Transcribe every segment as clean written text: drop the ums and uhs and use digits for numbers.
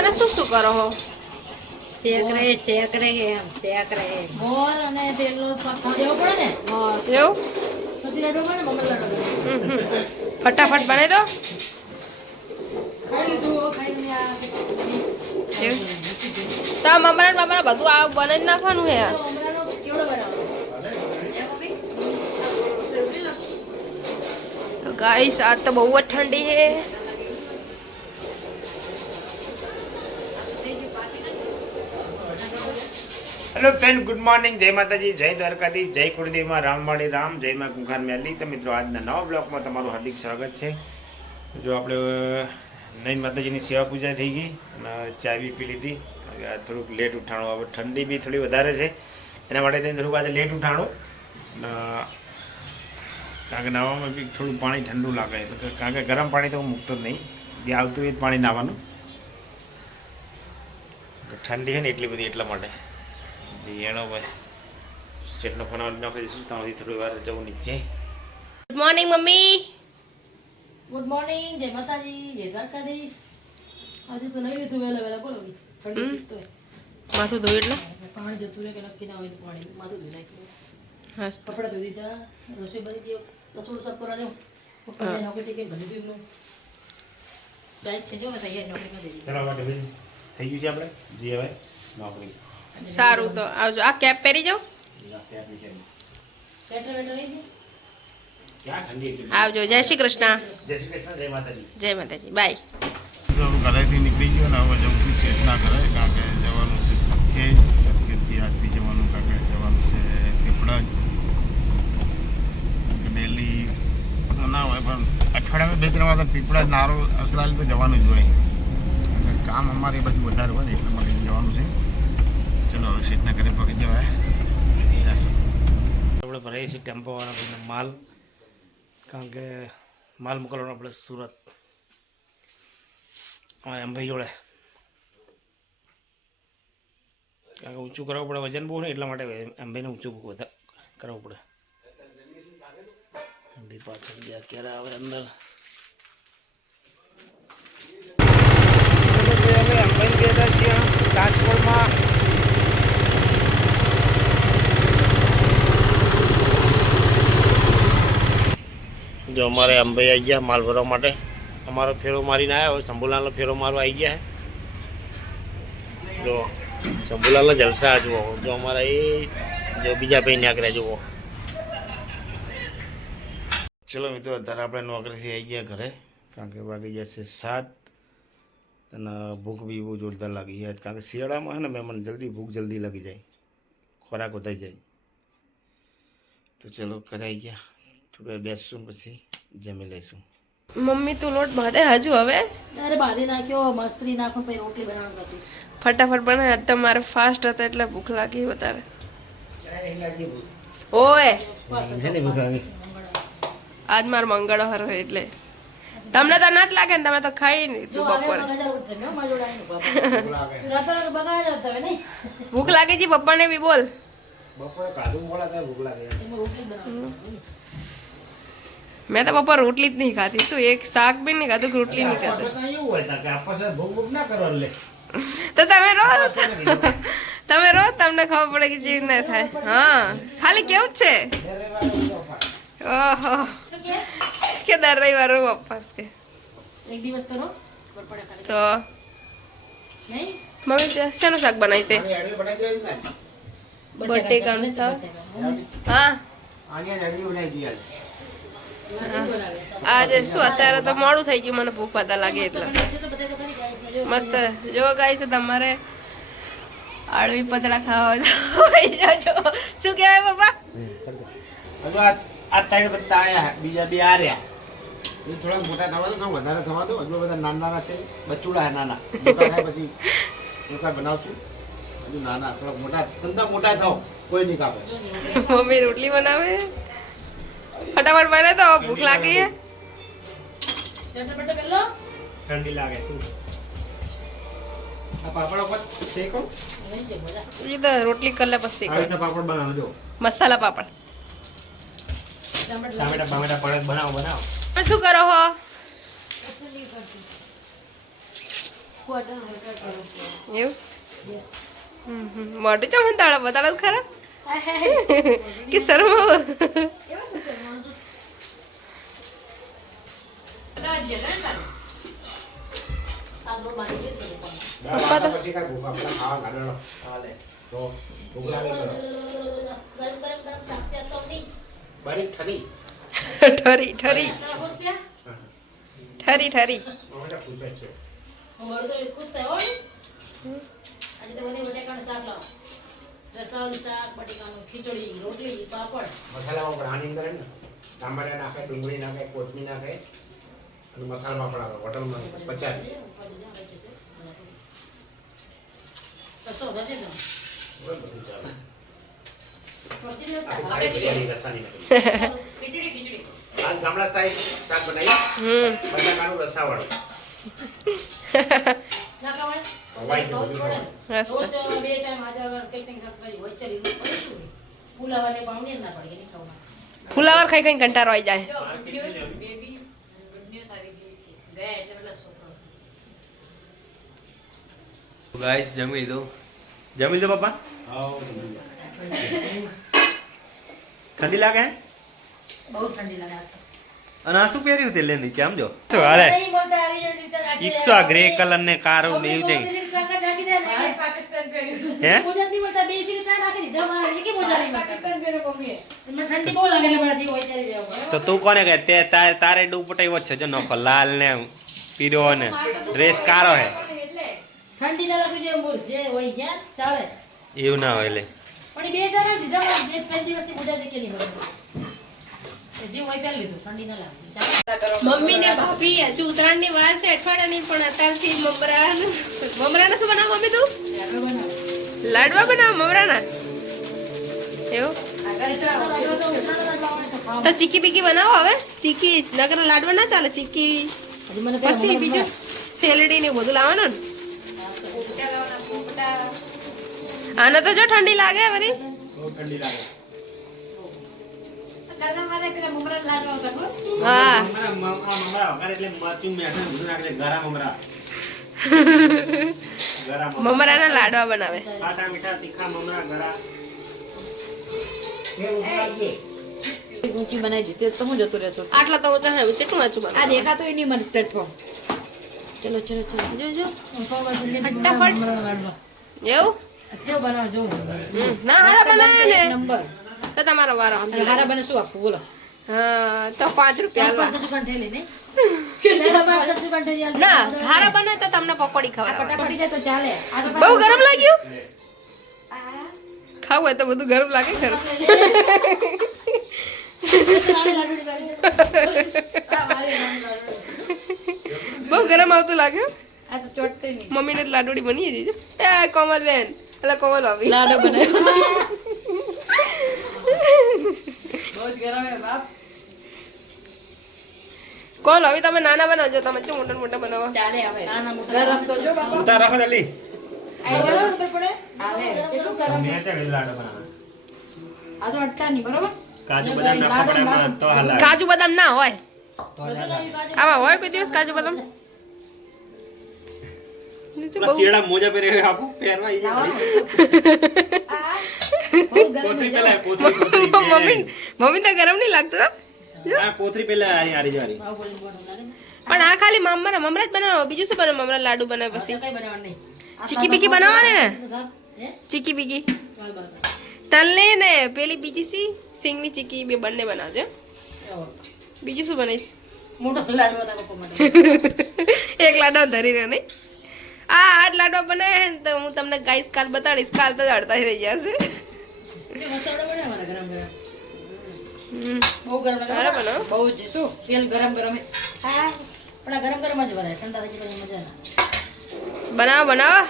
અને શું કરો હો? શેક રહે મોર અને તેલનો પાછો દેવો પડે ને એવું પછી લાડુ બને મમ્મી લાડુ ફટાફટ બનાવી દો. ખાઈ લીધું ખાઈને એવું તા મમરા બધું આ બને જ નાખવાનું હે. મમરાનો કેવડો બનાવો તો ગાઈસ આજ તો બહુ જ ઠંડી હે. Hello friend, good morning. જય માતાજી, જય દ્વારકાધીશ, જય કુળદેવમાં રામવાડી રામ, જય માં કુંખાર મેલી. તો મિત્રો આજના નવા બ્લોગમાં તમારું હાર્દિક સ્વાગત છે. જો આપણે નૈન માતાજીની સેવા પૂજા થઈ ગઈ અને ચા બી પી લીધી. થોડુંક લેટ ઉઠાણું, હવે ઠંડી બી થોડી વધારે છે એના માટે થઈને થોડુંક આજે લેટ ઉઠાણું. કારણ કે નાવામાં બી થોડું પાણી ઠંડુ લાગે, કારણ કે ગરમ પાણી તો હું મૂકતો જ નહીં, જે આવતું એ જ પાણી નાવાનું. ઠંડી છે ને એટલી બધી, એટલા માટે જી એનો ભાઈ સેટનો ફોન નાખી દઈશું. ત્યાંથી થોડી વાર જવું નીચે. Good morning mummy. Good morning, જય માતાજી, જય દ્વારકાધીશ. આજે તો નહીં લીધું વહેલા બોલો ઠંડી તો માથું ધોયું એટલે પાણી જતું રહે કે નક્કી ના હોય પાણી માથું ધોઈ નાખ્યું. હા કપડાં ધોઈ દીધા, રસોઈ બની છે, રસોડું સાફ કરવા જાઉં. પપ્પા નોકરી ટિકિટ ભરી દીધું ટાઈટ છે. જો તૈયાર નોકરી કરી દીધી. ચલો માટે થઈ ગયું છે આપણે જી હવે નોકરી. સારું તો આવજો. આ કેપ પહેરી જાઓ. સ્વેટર વેટર લઈ દે. ક્યાં ઠંડી એટલી? આવજો. જય શ્રી કૃષ્ણ. જય શ્રી કૃષ્ણ, જય માતાજી. જય માતાજી. બાય. ઘરેથી નીકળી ગયો ને હવે જવું સેટ ના કરે, કારણ કે જવાનું છે સરખેજથી આજ બી જવાનું, કારણ કે જવાનું છે પીપળજ. ડેલી તો ના હોય પણ અઠવાડિયામાં 2-3 વાર તો પીપળજ નારો અસરાલી તો જવાનું જ હોય. કામ અમારે એ બધું વધારે હોય ને એટલા માટે જવાનું છે. ચલો હવે સીટના ઘરે પગી જવાય. આપણે ભરાઈએ છીએ ટેમ્પોવાળા ભાઈને માલ, કારણ કે માલ મોકલવાનો આપણે સુરત એમ ભાઈ જોડે, કારણ કે ઊંચું કરાવવું પડે, વજન બહુ ને એટલા માટે એમ ભાઈને ઊંચું વધારે કરાવવું પડે. એમ ભાઈ પાછળ ગયા ક્યારે આવે અંદર. ટ્રાન્સપોર્ટમાં જો અમારે અંબાઈ આવી ગયા માલ ભરવા માટે. અમારો ફેરો મારીને આવ્યા, હવે શંભુલાલનો ફેરો મારવા આવી ગયા છે. જો શંભુલાલના જલસા જુઓ. જો અમારા એ જો બીજા ભાઈ નાખ્યા જુઓ. ચલો મિત્રો, અત્યારે આપણે નોકરીથી આવી ગયા ઘરે, કારણ કે વાગી જશે 7 અને ભૂખ બી બહુ જોરદાર લાગી જાય, કારણ કે શિયાળામાં છે ને મહેમાન જલ્દી ભૂખ જલ્દી લાગી જાય, ખોરાક વધાઈ જાય. તો ચલો ઘરે આવી ગયા, થોડું બેસશું પછી જમી લઈશું. મમ્મી તું લોટ બાંધે હજુ હવે? અરે બાંધી નાખ્યો, મસ્તરી નાખો પછી રોટલી બનાવવાનું હતી. ફટાફટ બનાવે. આજ તમારે ફાસ્ટ હતો એટલે ભૂખ લાગી વધારે. ઓય આજ મારો મંગળવાર હોય એટલે તમને તો ના જ લાગે ને, તમે તો ખાઈ નહીં બપોરે. ભૂખ લાગી છે પપ્પાને બી. બોલ. મેં તો બપોર રોટલી જ નહીં ખાધી. શું એક શાક બી નહીં ખાધું, રોટલી નહીં ખાધી. તો તમે રો તમને ખબર પડે કે જેવી ના થાય. હા ખાલી કેવું જ છે. ઓહો કે દર રવિવાર ઉપવાસ કે એક દિવસ તો તો મમ્મી શેનું શાક બનાવી તે? બટેકાનું શાક. હા આજે શું અત્યારે તો મોડું થઈ ગયું, મને ભૂખ પતા લાગે એટલે. મસ્ત. જો ગાઈસ તમારે આળવી પતળા ખાવા જાજો. શું કહેવાય પપ્પા? આ 3 પત્તા આયા, બીજા 2 આ રહ્યા. એ થોડા મોટા થવા દો, થોડા વધારે થવા દો. હજુ બધા નાના છે, બચુડા છે નાના. મોટા થાય પછી એકવાર બનાવશું. હજુ નાના થોડા મોટા, તંતા મોટા થાવ કોઈ નહીં કાપે. મમ્મી રોટલી બનાવે, ફટાફટ બને તો ભૂખ લાગી છે. ઠંડી લાગે શું? આ પાપડ ઉપર શેકો. એ તો રોટલી કરલે પછી પાપડ બનાવજો, મસાલા પાપડ. ટામેટા બનાવો. શું કરો હો? એવું મોટું ચા મને બતાડો ખરા કે શરમ પછી કાંઈ ભૂખ આપણે ખાવા કાઢવાનો તો ભૂખ લાગે તો બારીક ઠરી ઠરી ઠરી ઠરી ઠરી હવે પૂછે છે ખુશ થાય હો આજે તો બને બટેકાનું શાક લાવો રસાનું શાક બટેકાનું ખીચડી રોટલી પાપડ મસાલામાં પણ આની અંદર ને ટામેટા નાખે ડુંગળી નાખે કોથમીર નાખે અને મસાલામાં પણ આવે હોટલમાં 50 રસો રજે દો બધું ચાલે ખીચડી આપણે બિરયાની રસાની નથી ખીચડી આજ ગામડા સ્ટાઈલ શાક બનાવી બટાકાનું રસાવાળું ના ખાવાય હવાઈ તો બધું રોજ ખાવાનું. બે ટાઈમ આજે કંઈક શાકભાજી હોય ચલી પડીશું પુલાવાને પાઉને ના પડે નહીં ખાવા ફુલાવર ખાઈ ખાઈ કંટાળો આવી જાય બેબી ગુડ ન્યૂઝ આવી ગઈ છે બે એટલે બધા છોકરો ગાઈસ જમી દો પપ્પા ઠંડી લાગે હે? બહુ ઠંડી લાગે અને આ શું પહેર્યું તે લે નીચે આમ જો શું હાલે નહીં બોલતા આવી જાય છે ઈક્સો આ ગ્રે કલર ને કારો ને એવું છે હે ગુજરાતી બોલતા બે સિર ચા નાખી દીધા મારા એકે બોજારી પાકિસ્તાન પેરો કોમી એમાં ઠંડી બહુ લાગે એટલે મારા જીવ હોય ત્યારે રહેવું તો તું કોને કહે તે તારે દુપટ્ટો વચ્ચે જો નખો લાલ ને પીરો ને ડ્રેસ કારો હે એટલે ઠંડી ના લાગે જે મોર જે હોય ગયા ચાલે એવું ના હોય એટલે પણ એ બે જણા દીધા મારા જે 3 દિવસથી બોજારી કે નહીં મળે જે હોય પહેલી લીધું ઠંડી ના લાગે મમ્મી ને ભાભી હજુ ઉત્તરાયણ ની વાર છે અઠવાડિયાની પણ અત્યારથી મમરાના શું બનાવ મમ્મી તું લાડવા બનાવ મમરાના એવું તો ચીકી બીકી બનાવો હવે ચીકી નગર લાડવા ના ચાલે ચીકી પછી બીજું સેલડી ને એવું બધું લાવવાનું ને આને તો જો ઠંડી લાગે બધી બહુ ઠંડી લાગે હા મમરાના લાડવા બનાવે ઊંચી બનાવી દીધી તો હું જતો રહેતો આટલા તો હું ચાહે ચેટલું વાંચું આ દેખાતો એની મને પ્લેટફોર્મ ચલો ચલો ચલો જો જો ફટાફટ એવું અચ્છા બનાવજો ના હારા બનાવે ને નંબર તો તમારો વારો અને હારા બને શું આપવું બોલો હા તો 5 રૂપિયા આલવા. દુકાન ઠેલી ને દુકાન ઠેલી ના હારા બને તો તમને પકોડી ખવડાવવા. ફટાફટ જાય તો ચાલે આ તો બહુ ગરમ લાગ્યું ખાવું હોય તો બધું ગરમ લાગે ખરું બહુ ગરમ આવતું લાગ્યું આ તો ચોટતી નહીં મમ્મીને લાડુડી બની દીજો એ કોમલ બેન એટલે કોમલ ભાભી લાડો બનાવ્યો બહુ જ ગરમ હે બાપ કોણ હવે તમે નાના બનાવજો તમે શું મોટા મોટા બનાવો ચાલે હવે નાના મોટા ગરમ તો જો બાપા ઉતાર રાખો જલ્દી આ ગરમ ઉપર પડે હાલે કેટલું ગરમ આ તો અટતા નહીં બરોબર કાજુ બદામ નાખવા પડે એમાં તો હાલ કાજુ બદામ ના હોય આમાં હોય કોઈ દિવસ કાજુ બદામ પેલા શિયાળા મોજા પહેરે આપું પહેરવા ઈ બહુ ગરમ કોથરી પેલા કોથરી મમ્મી મમ્મી તો ગરમ નહીં લાગતું હો. આ કોથરી પેલા આરી આરી જારી ભાવ બોલી બોલું લાગે ને પણ આ ખાલી મમરા મમરા જ બનાવો બીજું શું બનાવો મમરા લાડુ બનાવે પછી કઈ બનાવવાનું નહીં ચીકી બીકી બનાવવાની ને હે ચીકી બીકી ચાલ બાર તલની ને પેલી બીજી સિંગની ચીકી બે બંને બનાવજો બીજું શું બનાવીશ મોટો લાડવા તા પપ્પા માટે એક લાડવા ધરી રહ્યો નહીં આજ લાડવા બનાવ્યા ને તો હું તમને ગાઈસ કાલ બતાડીશ કાલ તો અડધા થઈ જશે જે મસાલા બને અમારા ગરમ ગરમ હમ. બહુ ગરમ લાગે અરે બનાવો. બહુ જ શું તેલ ગરમ ગરમ હે હા પણ આ ગરમ ગરમ જ બનાય ઠંડા થઈ જાય પછી મજા ના બનાવો બનાવો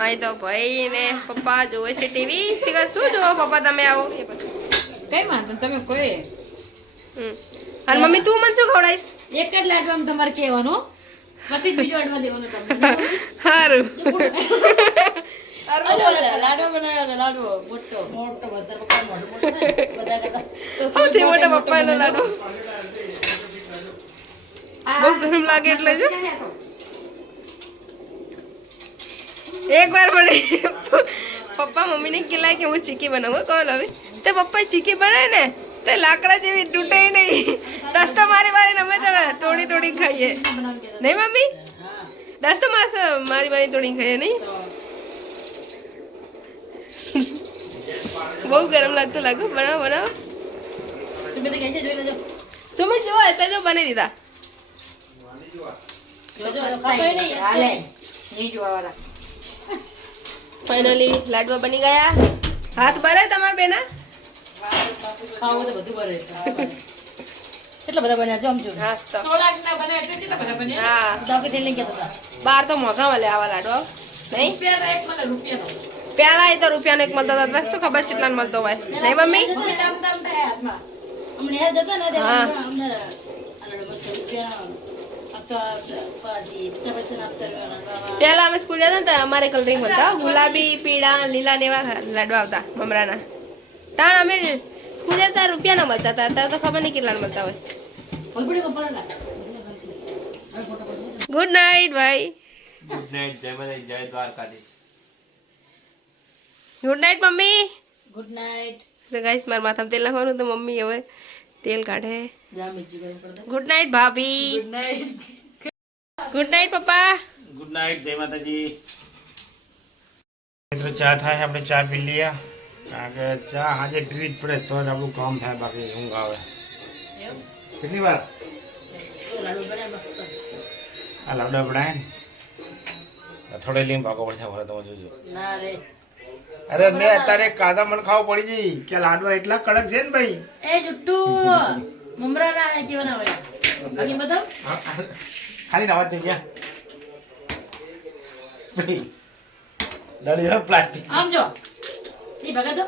અહીં તો ભાઈ ને પપ્પા જોવે છે ટીવી શિખર શું જોવો પપ્પા તમે આવો એ પછી કઈ વાંધો નહીં, તમે કોઈ હમ. અને મમ્મી તું મને શું ખવડાવીશ એક જ લાડવામાં તમારે કહેવાનું પછી જ બીજો અડવા દેવાનો તમને સારું લાડવો બનાવ્યો હતો લાડવો મોટો મોટો વધારે પપ્પા મોટો મોટો ને બધા કરતા તો સૌથી મોટા પપ્પાનો લાડુ બહુ ગરમ લાગે એટલે જ એક વાર બને પપ્પા મમ્મીને કહેલાય કે હું ચીકી બનાવું કોણ હવે તે પપ્પા ચીકી બનાવે ને તે લાકડા જેવી તૂટે નહીં દસ તો મારી વારી અમે તો તોડી તોડી ખાઈએ નહીં મમ્મી હા દસ તો મારી વારી તોડી ખાઈએ નહીં બહુ ગરમ લાગતું લાગુ બનાવો બનાવો સુમિત કહે છે જોઈ લેજો સુમિત જો અત્યારે જો બની દીધા જોજો ખાતો નહીં હાલે નહીં જોવાવાળા ફાઇનલી લાડવા બની ગયા હાથ ભરે તમારા બેના ખાવું તો બધું બને કેટલા બધા બન્યા જો સમજો હાસ તો થોડાક ના બનાય તે કેટલા બધા બન્યા હા દાવ કે ટેલિંગ કેતા હતા બાર તો મોંઘા મળે આવા લાડવા નહીં રૂપિયા એક મને રૂપિયા પેલા એ તો રૂપિયાનો એક મળતો હતો શું ખબર કેટલા મળતો હોય નહીં મમ્મી અમને હેર જતા ને હા. અમને મસ્ત રૂપિયા આપતા પાજી પૈસા આપતા પેલા અમે સ્કૂલ જતા ને તો અમારે કલરિંગ મળતા ગુલાબી પીળા લીલા ને એવા લાડવા આવતા મમરાના તાણ અમે સ્કૂલ જતા રૂપિયાના મળતા હતા અત્યારે તો ખબર નહીં કેટલા મળતા હોય પલપડી કપડા ગુડ નાઇટ ભાઈ ગુડ નાઇટ જય માતા જય Dwarkadhish. Good night mummy good night તો ગાઈસ મારા માથામાં તેલ નાખવાનું તો મમ્મી હવે તેલ કાઢે જામીજી ગરમ કરી દે ગુડ નાઇટ ભાભી ગુડ નાઇટ ગુડ નાઇટ પપ્પા ગુડ નાઇટ જય માતાજી મિત્રો ચા થાય આપણે ચા પી લઈએ કારણ કે ચા આજે પીવી જ પડે તો જ આપણું કામ થાય બાકી ઊંઘ આવે એવું કેટલી વાર તો લાડુ બનાય મસ્ત આ લાવડા બનાવે ને થોડે લીમ ભાગો પડશે હવે તમે જોજો ના રે અરે મેં અત્યારે કાદા મન ખાવું પડી જઈ કે લાડવા એટલા કડક છે ને ભાઈ એ જુટ્ટુ મમરા ના કેવા ના હોય બાકી બતાવ ખાલી નવા થઈ ગયા ભાઈ દળિયો પ્લાસ્ટિક આમ જો એ ભગત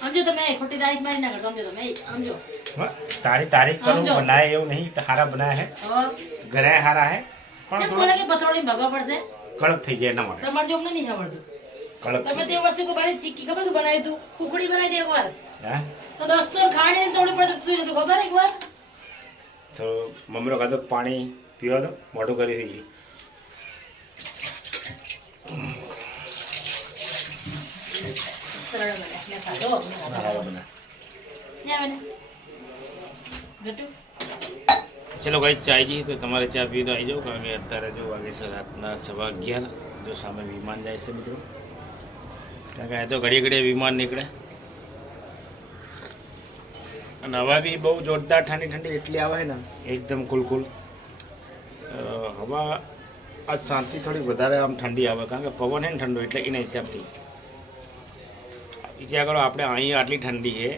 આમ જો તમે ખોટી તારીખ મારી ના કરશો આમ જો તમે આમ જો તારી તારીફ કરું સમજો. બનાए એવું નહીં તો હારા બનાયા હે और ઘરે હારા હે પણ जब થોડું बोला कि पथरोड़ी भगवा પડશે કડક થઈ જાય એના માટે તમારે જો અમને નહીં આવડતું કડક તમે તે વસ્તુ કો બનાવી ચીક્કી ખબર તું બનાવી તું ખુકડી બનાવી દે એકવાર હે તો દોસ્તો ખાણી તોડી પડે તું તું ખબર એકવાર તો મમ્મીનો કાતો પાણી પીવા દો મોટું કરી થઈ ગઈ સરળ બને મેં ખાધો મેં હારા ખાધો બના યા બને ગટુ ચલો ગાઈસ ચા આવી ગઈ તો તમારે ચા પી તો આવી જાઓ કારણ કે અત્યારે જો વાગે છે રાતના 11:15 જો સામે વિમાન જાય છે મિત્રો કારણ કે આ તો ઘડીએ ઘડીએ વિમાન નીકળે અને હવા બી બહુ જોરદાર ઠંડી ઠંડી એટલી આવે છે ને એકદમ કુલકુલ હવા આજ શાંતિ થોડી વધારે આમ ઠંડી આવે કારણ કે પવન છે ને ઠંડો એટલે એના હિસાબથી વિચાર કરો આપણે અહીંયા આટલી ઠંડી છે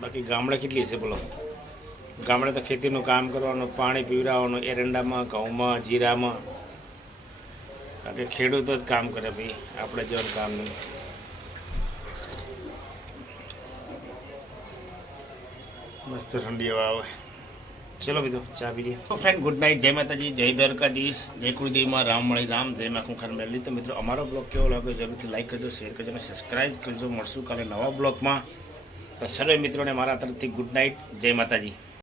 બાકી ગામડે કેટલી હશે બોલો ગામડે તો ખેતીનું કામ કરવાનું પાણી પીવડાવવાનું એરંડામાં ઘઉંમાં જીરામાં કારણ કે ખેડૂતો જ કામ કરે ભાઈ આપણે જેવાનું કામ નહીં મસ્ત ઠંડી હવા આવે ચલો બીજું ચા પી લઈએ તો ફ્રેન્ડ ગુડ નાઇટ જય માતાજી જય દ્વારકાધીશ જય કુળદેવમાં રામ મળી રામ જય માં ખુખાર મેળવી તો મિત્રો અમારો બ્લોગ કેવો લાગ્યો જરૂરથી લાઈક કરજો શેર કરજો અને સબસ્ક્રાઈબ કરજો મળશું કાલે નવા બ્લોગમાં તો સર્વે મિત્રોને મારા તરફથી ગુડ નાઇટ જય માતાજી